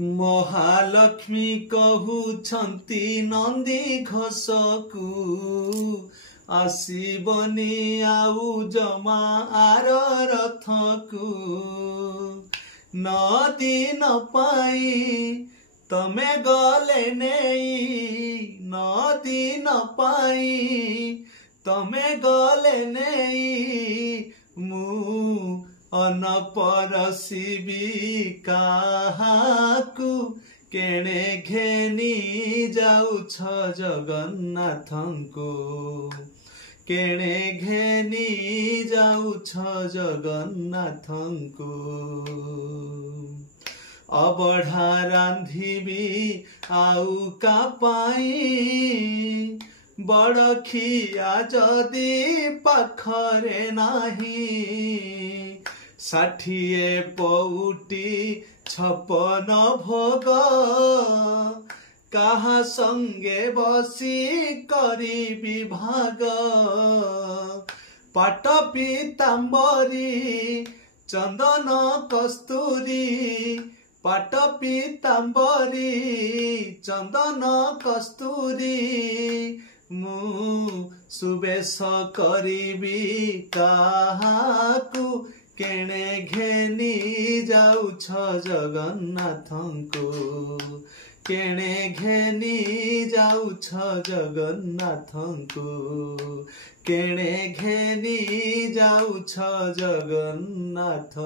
महालक्ष्मी कहूछंती नंदी घोषकू आसीबनी आउ जमा आर रथकू नदी न पाई तमे गले नहीं नदी न पाई तमे गले नहीं मु अनपरसिबी काहाकू केणे घेनी जाउछ जगन्नाथंको केणे घेनी जाउछ जगन्नाथंको अबढ़ा रांधिबी आउ का पाई बड़खिया जदि पाखरे नाही 60 पौटी 56 भोग कहा संगे बसी करी विभाग पाट पीतांबरी चंदन कस्तूरी पाट पीतांबरी चंदन कस्तूरी मु सुबेश करिबी काहाकू केणे घेनी जाउछ जगन्नाथंको केणे घेनी जाउछ जगन्नाथंको केणे घेनी जाउछ जगन्नाथंको।